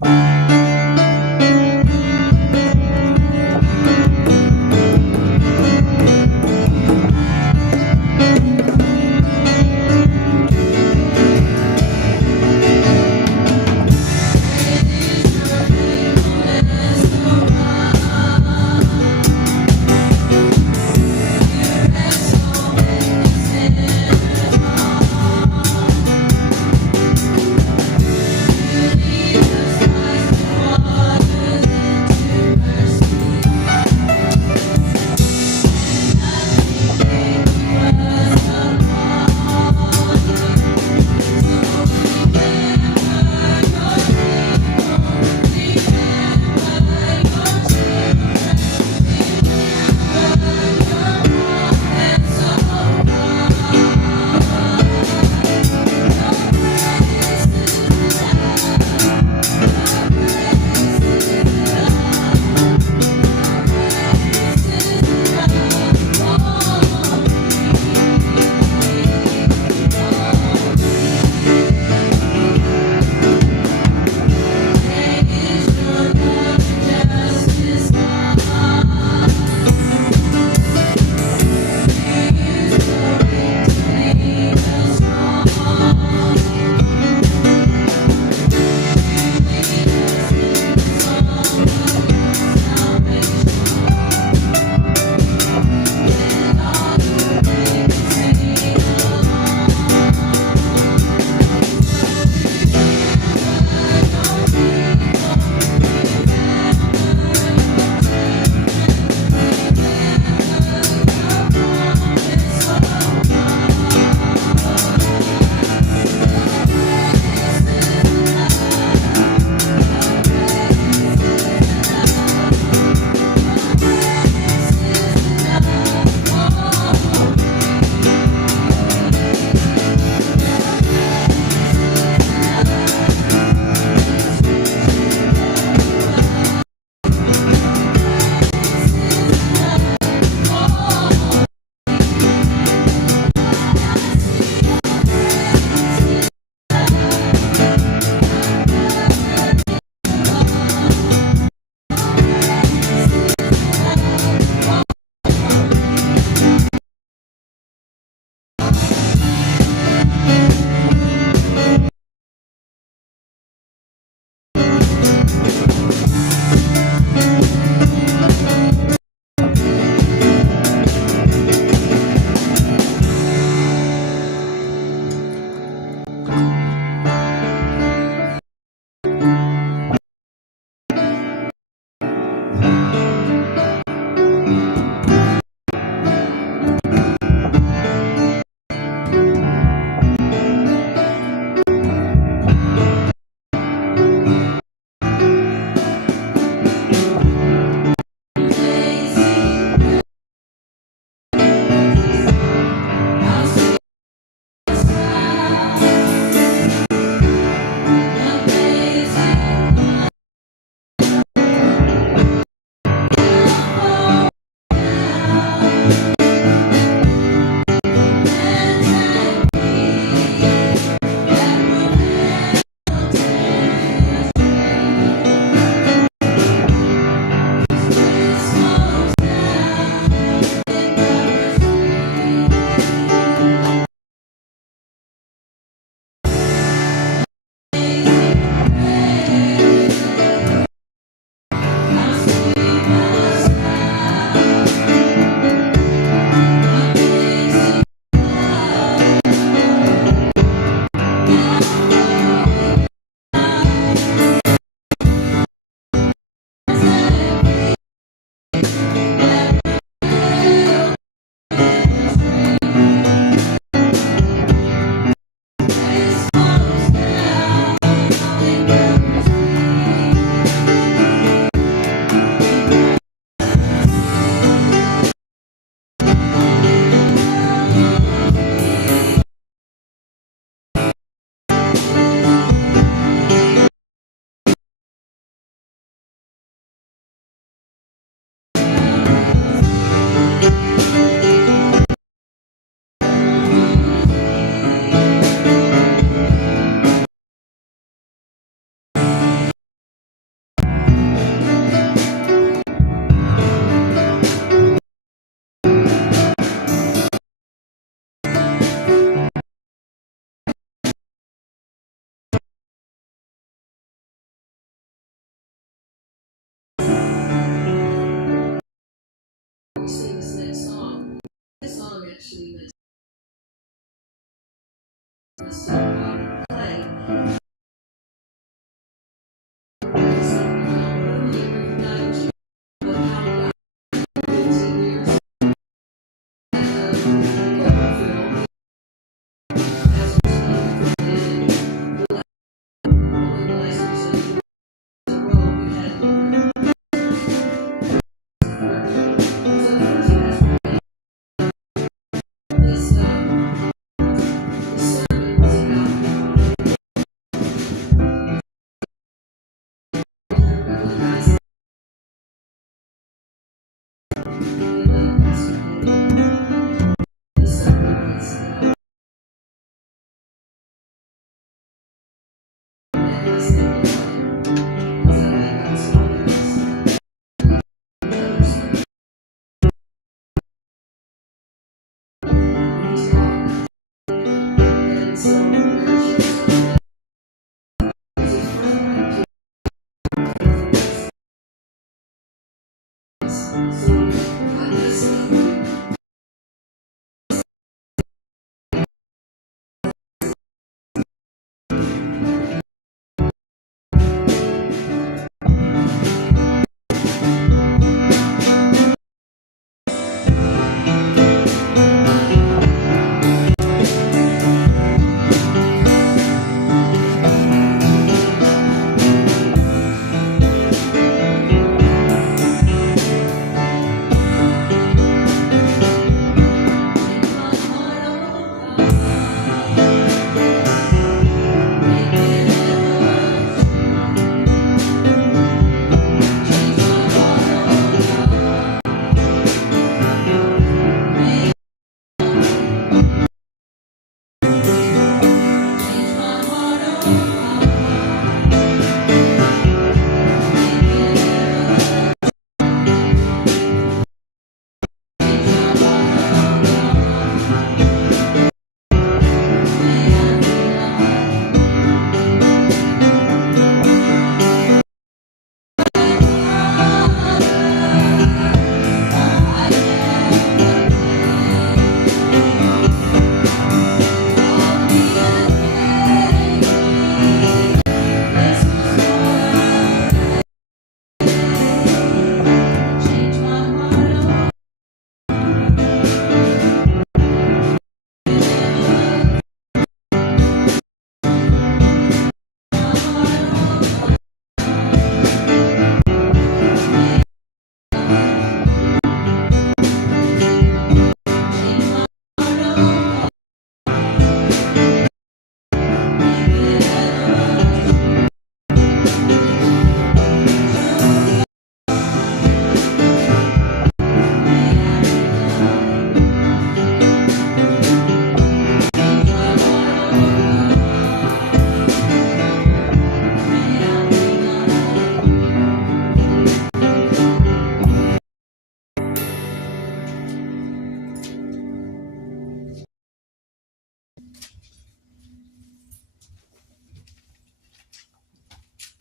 Thank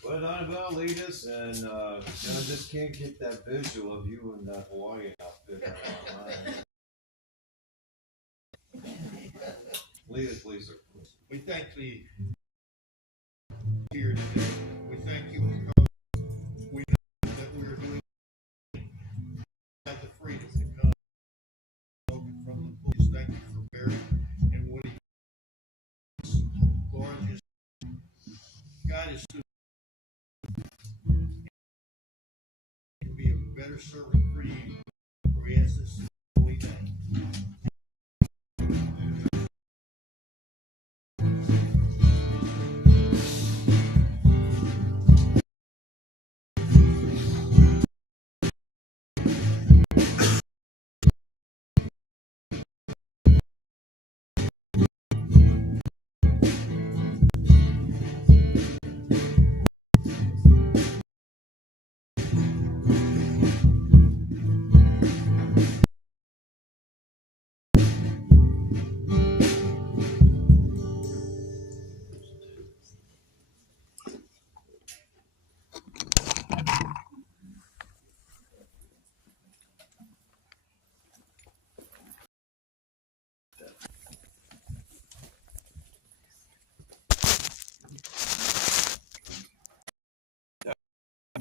Well, Annabelle, lead us, and I just can't get that visual of you in that Hawaiian outfit in my mind. Lead us, please, sir. We thank thee here today. We thank you because we know that we are doing have the freedom to come from the police. Thank you for Barry and Woody. Lord, just guide us to be a better servant for you. For yes, this is the holy name.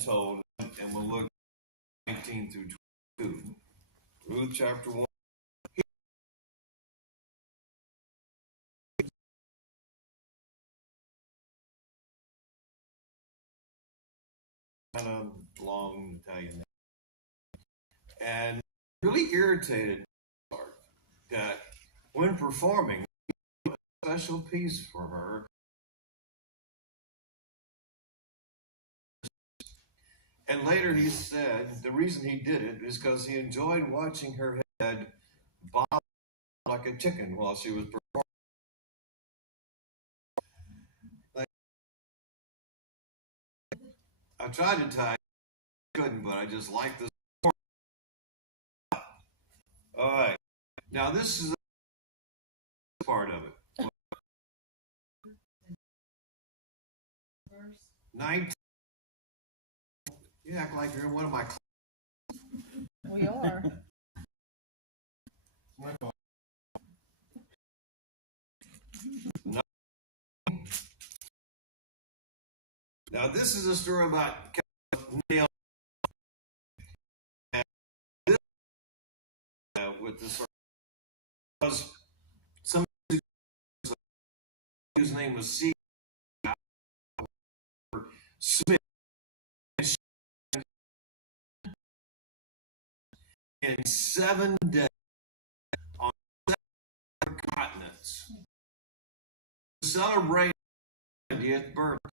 Told, and we'll look 19 through 22. Ruth chapter 1. Kind of long Italian name. And really irritated that when performing, a special piece for her. And later he said the reason he did it is because he enjoyed watching her head bob like a chicken while she was performing. I tried to tie, couldn't, but I just like this. All right, now this is a part of it. 19. You act like you're in one of my classes. We are. No. Now this is a story about Naomi. With this, because some whose name was C. Smith in 7 days on 7 continents to celebrate her 50th birthday.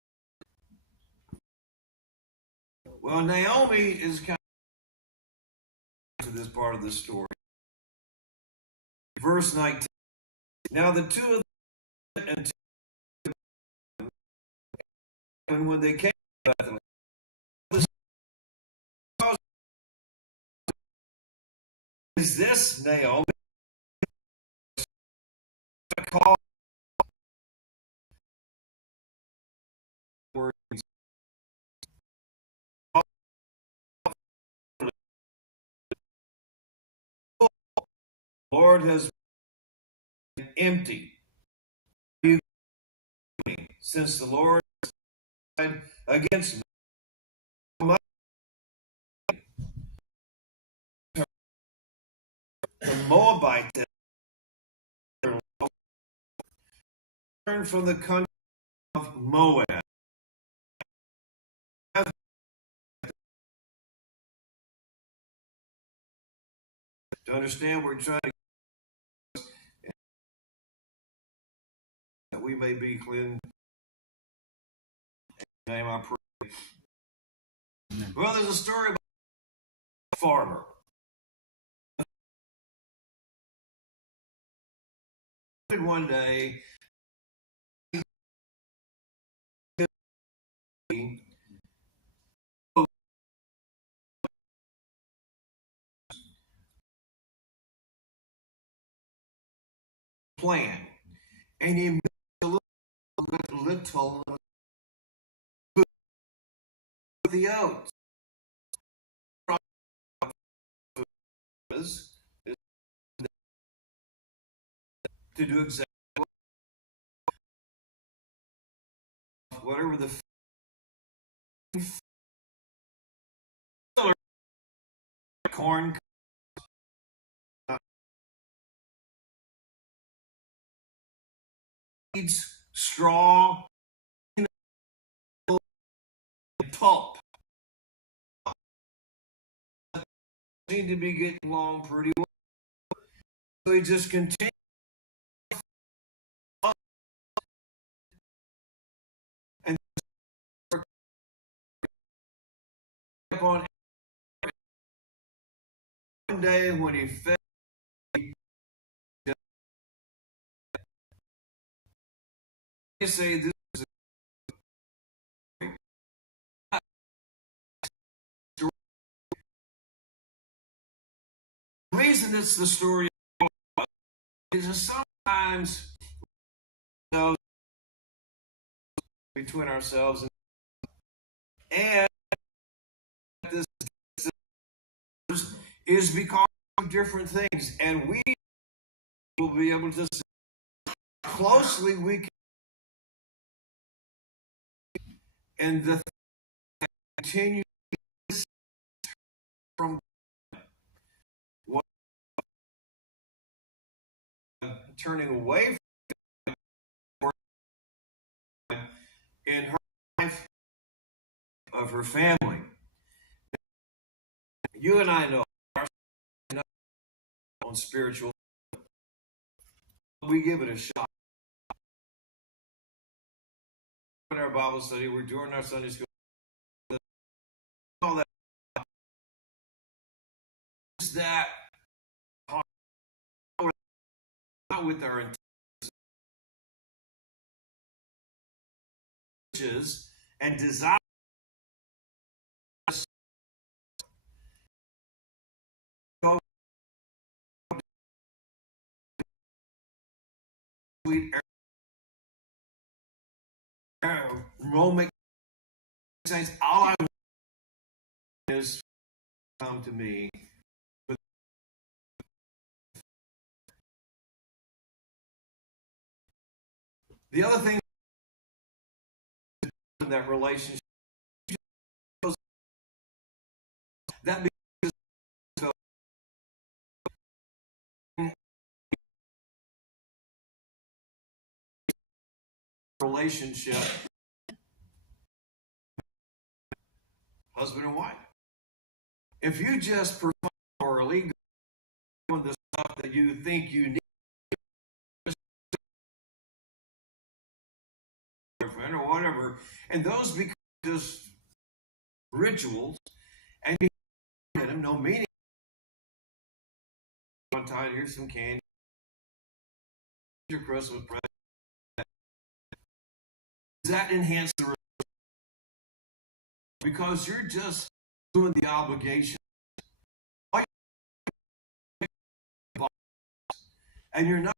Well, Naomi is kind of to this part of the story. Verse 19. Now the two of them and when they came to Bethlehem, is this Naomi? Call Lord has been empty since the Lord side against me. The Moabite turned from the country of Moab. To understand, we're trying to that we may be cleansed. In the name I pray. Well, there's a story about a farmer. One day, plan, and he made a little the oats. Is to do exactly whatever the corn, seeds, straw, pulp. Seem to be getting along pretty well. So he just continued. And on one day when he fed, they say this is the reason it's the story is that sometimes between ourselves and this is because of different things, and we will be able to see closely we can, and the continue from what turning away from in her life of her family. You and I know on spiritual, we give it a shot. In our Bible study, we're doing our Sunday school. All that is that not with our intentions and desires. Roman saints, all I want is come to me. The other thing in that relationship, that relationship, husband and wife. If you just perform morally, doing the stuff that you think you need, or whatever, and those become just rituals, and you get them no meaning. One time, here's some candy, your Christmas present. Does that enhance the relationship? Because you're just doing the obligation, and you're not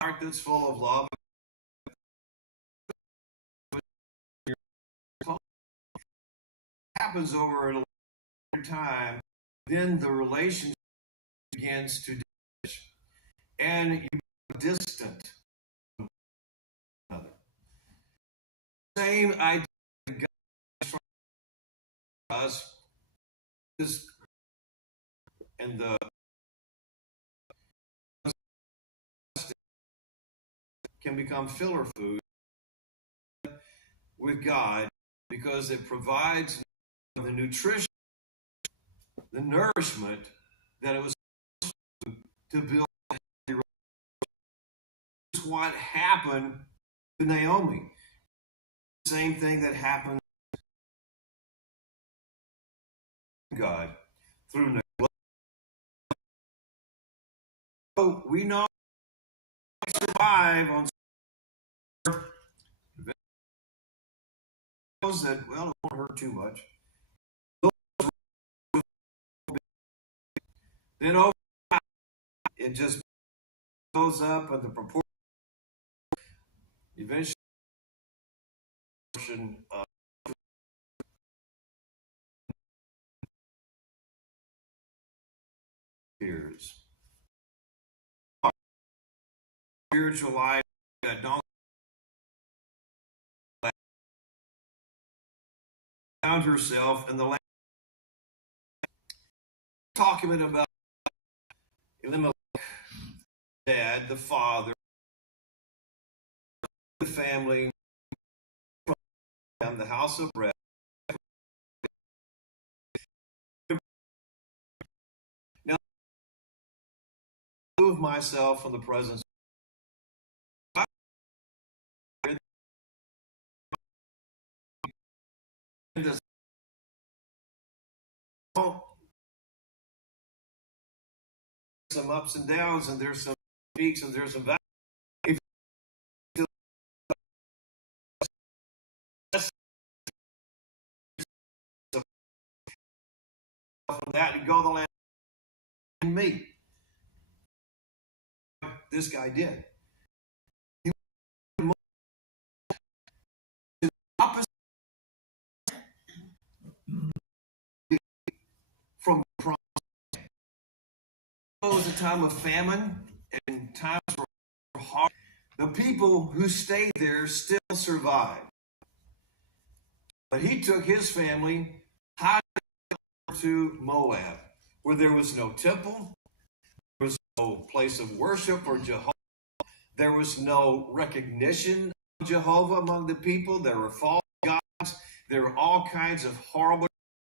a heart that's full of love. Happens over a long time, then the relationship begins to diminish, and you become distant from one another. Same idea that God us is, and the can become filler food with God because it provides the nutrition, the nourishment that it was to build. Is what happened to Naomi. Same thing that happened to God through Naomi. So we know survive on those that, well, it won't hurt too much. Then over time, it just goes up at the proportion. Eventually, spiritual life that don't found herself in the land talking about Elimelech, dad, the father, the family, from the house of bread. Now, I move myself from the presence of God. Some ups and downs, and there's some peaks, and there's some valleys. If you from that and go to the land and me, this guy did. He moved to the opposite from the promise. It was a time of famine and times were hard. The people who stayed there still survived. But he took his family high to Moab, where there was no temple, there was no place of worship for Jehovah, there was no recognition of Jehovah among the people, there were false gods, there were all kinds of horrible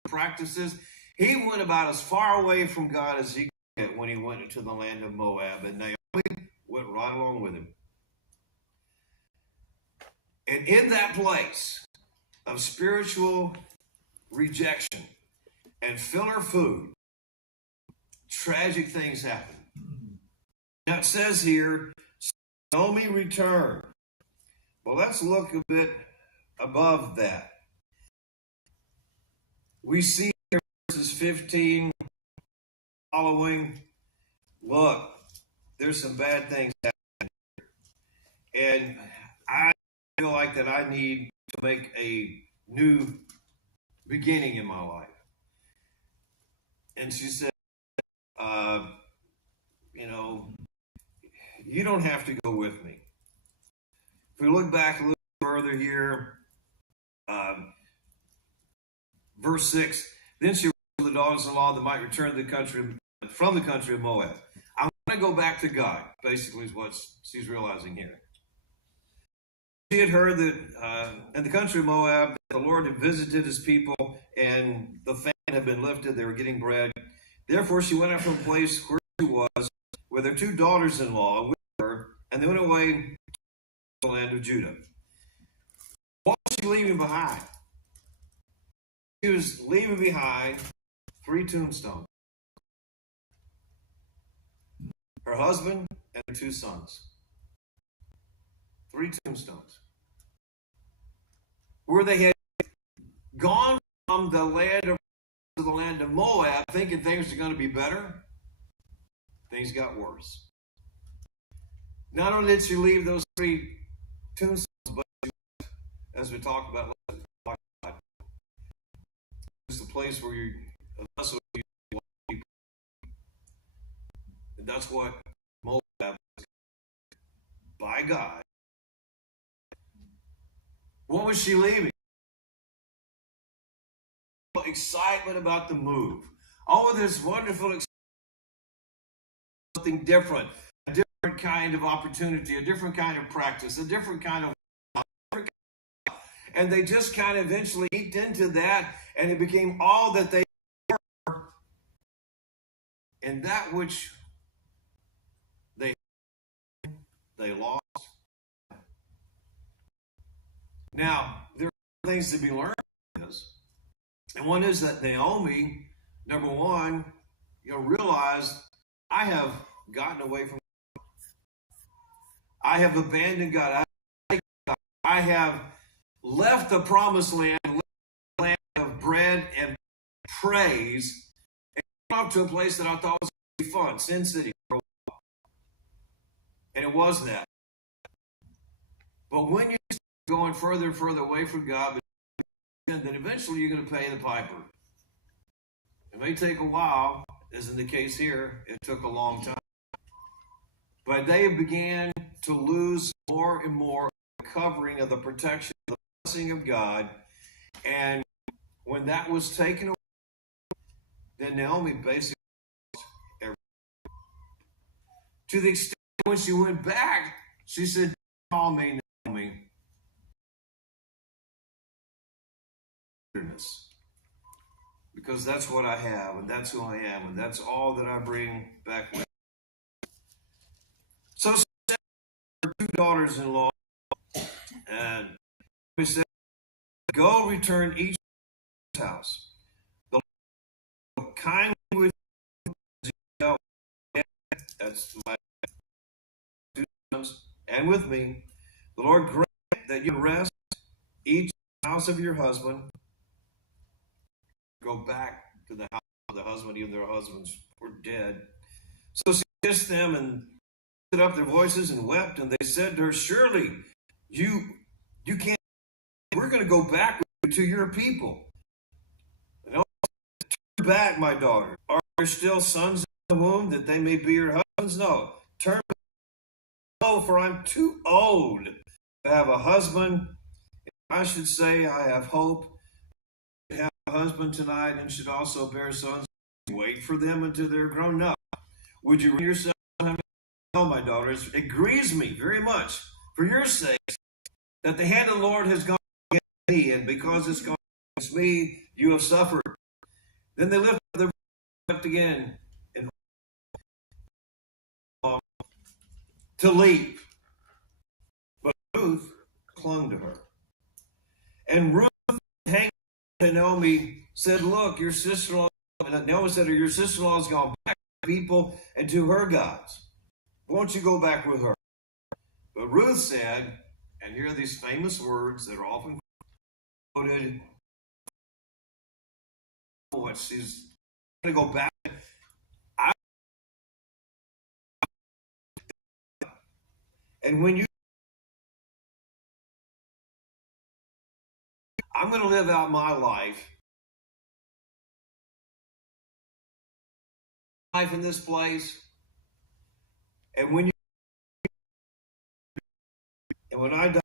practices. He went about as far away from God as he could get when he went into the land of Moab, and Naomi went right along with him. And in that place of spiritual rejection and filler food, tragic things happen. Now it says here, Naomi returned. Well, let's look a bit above that. We see here verses 15 following. Look, there's some bad things happening here. And I feel like that I need to make a new beginning in my life. And she said, you don't have to go with me. If we look back a little further here, verse 6, then she wrote to the daughters-in-law that might return to the country from the country of Moab. I want to go back to God, basically is what she's realizing here. She had heard that in the country of Moab, the Lord had visited his people and the famine had been lifted. They were getting bread. Therefore, she went out from a place where she was with her two daughters-in-law with her, and they went away to the land of Judah. What was she leaving behind? She was leaving behind 3 tombstones. Her husband and her 2 sons. 3 tombstones. Where they had gone from the land of to the land of Moab, thinking things are going to be better, things got worse. Not only did she leave those 3 tombstones, but as we talked about last night, it's the place where you vessel people. And that's what Moab is by God. What was she leaving? Excitement about the move. Oh, this wonderful excitement. Something different, a different kind of opportunity, a different kind of practice, a different kind of, and they just kind of eventually eked into that, and it became all that they were, and that which they lost. Now, there are things to be learned from this. And one is that Naomi, number one, realized I have gotten away from God. I have abandoned God. I have left the promised land, the land of bread and praise, and gone up to a place that I thought was going to be fun, Sin City, for a while. And it was that. But when you start going further and further away from God, then eventually you're going to pay the piper. It may take a while, as in the case here, it took a long time. But they began to lose more and more covering of the protection, the blessing of God. And when that was taken away, then Naomi basically, to the extent when she went back, she said, "Call me Naomi." Because that's what I have, and that's who I am, and that's all that I bring back with me. So she said her two daughters-in-law, and we said, "Go return each to his house. The Lord kindly with you, that's my two sons, and with me. The Lord grant that you rest each house of your husband." Go back to the house of the husband, even their husbands were dead. So she kissed them and lifted up their voices and wept, and they said to her, "Surely you can't. We're going to go back to your people. No, turn back, my daughter. Are there still sons in the womb that they may be your husbands? No, turn back. No, for I'm too old to have a husband. I should say I have hope to have a husband tonight, and should also bear sons. Wait for them until they're grown up. Would you yourself?" "No, my daughters, it grieves me very much for your sakes that the hand of the Lord has gone against me, and because it's gone against me, you have suffered." Then they lifted up their voice again and to leave. But Ruth clung to her. And Ruth, hanging to Naomi, said, "Look, your sister-in-law," and Naomi said, "Your sister-in-law has gone back to people and to her gods. Won't you go back with her?" But Ruth said, and here are these famous words that are often quoted, what she's going to go back. And when I'm going to live out my life in this place, and when I die,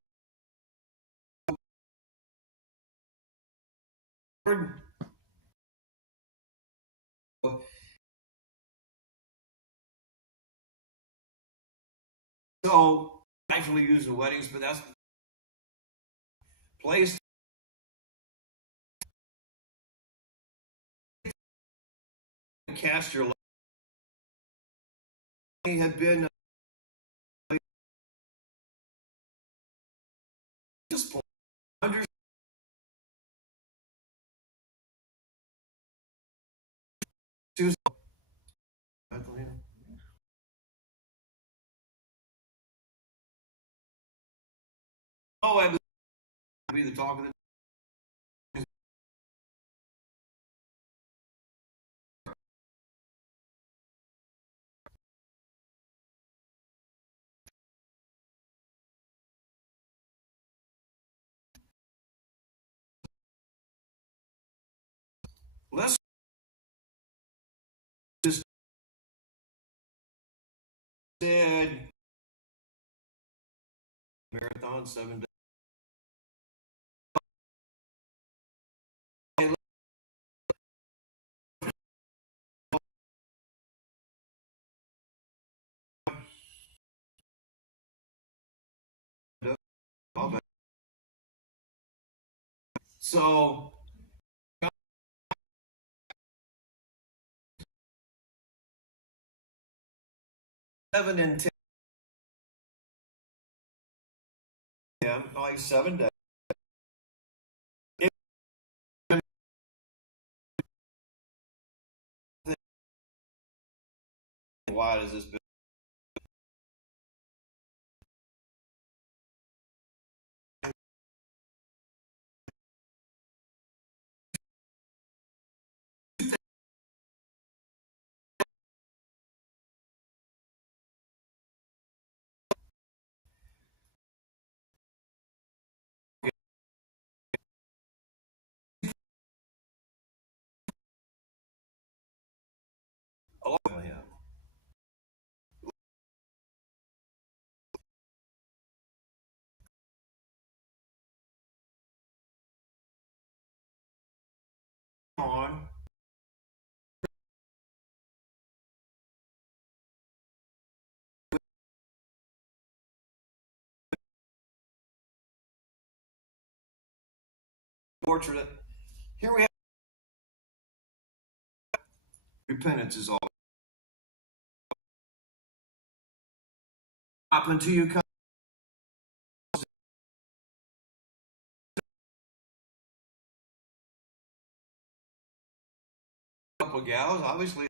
so actually use the weddings, but that's the place to cast your life. Had been this point, oh, I be the talk of the. Let's just said marathon 7 days. So 7 and 10, like 7 days. Why does this? fortunate. Here we have repentance is all. Up until you come. A couple of gals, obviously.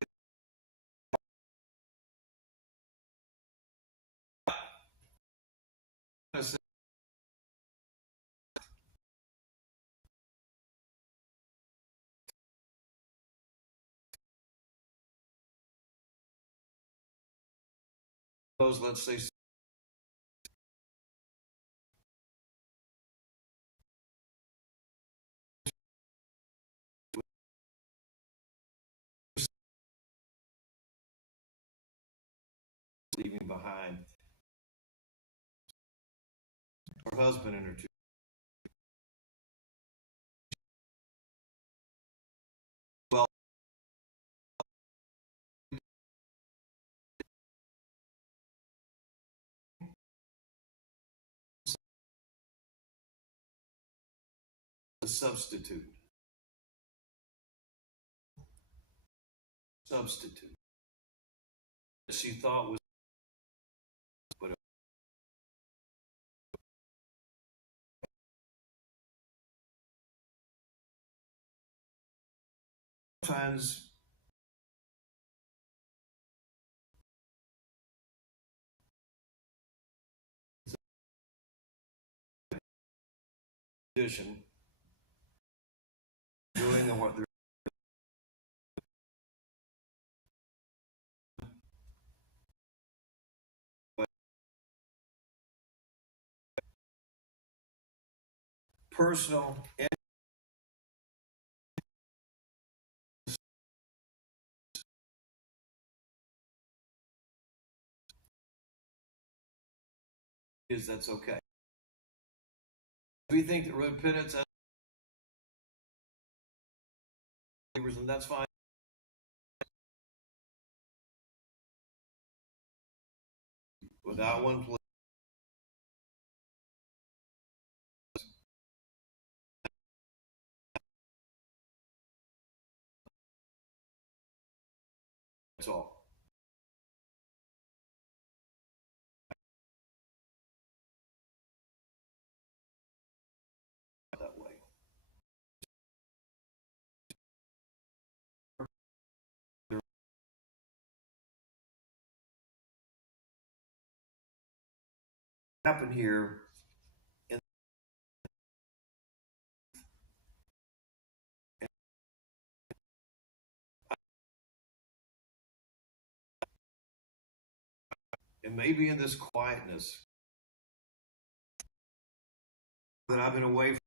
Those, let's say, leaving behind her husband and her two. Well, a substitute. Substitute. She thought was, but sometimes addition doing what they're personal is that's okay. We think that repentance and that's fine. Without one plea. That's all. That way. Happen here in and maybe in this quietness that I've been away from.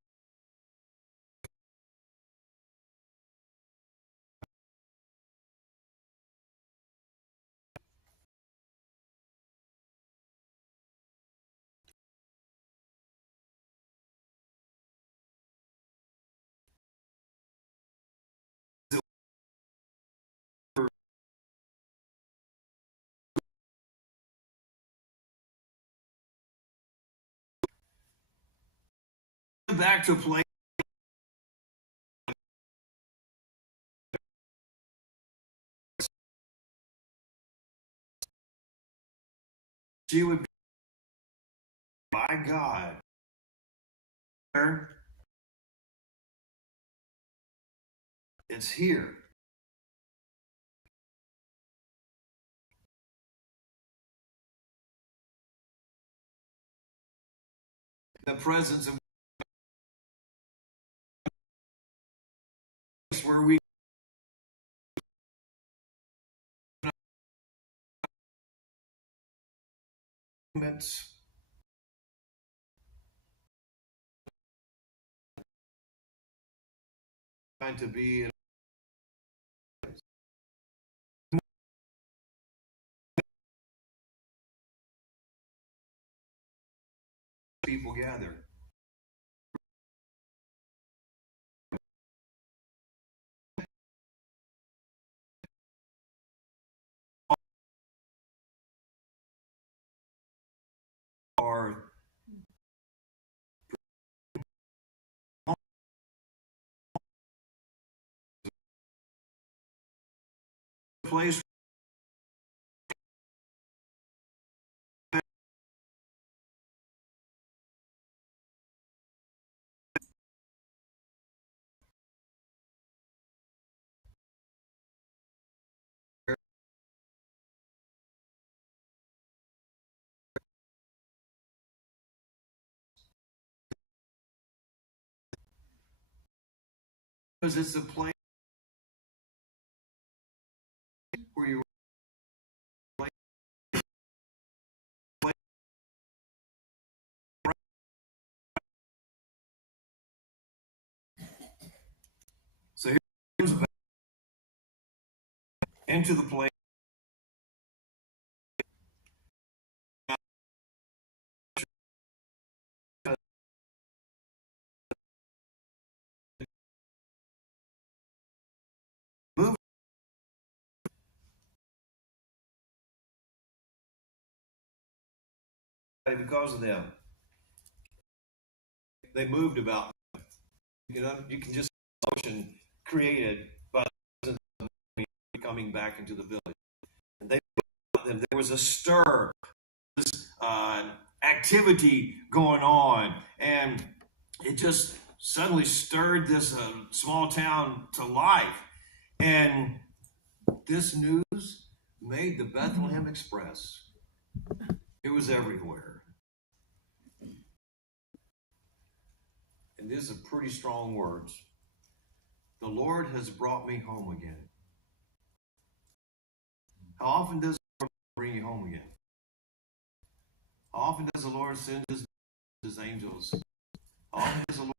Back to a place she would be by God. It's here. The presence of where we trying to be people gather. Are place because it's a place where you so here comes back into the place. Move because of them. They moved about. You know, you can just motion created by coming back into the village. And they them. There was a stir, this activity going on, and it just suddenly stirred this small town to life. And this news made the Bethlehem Express. It was everywhere. And these are pretty strong words. The Lord has brought me home again. How often does the Lord bring you home again? How often does the Lord send his angels? How often does the Lord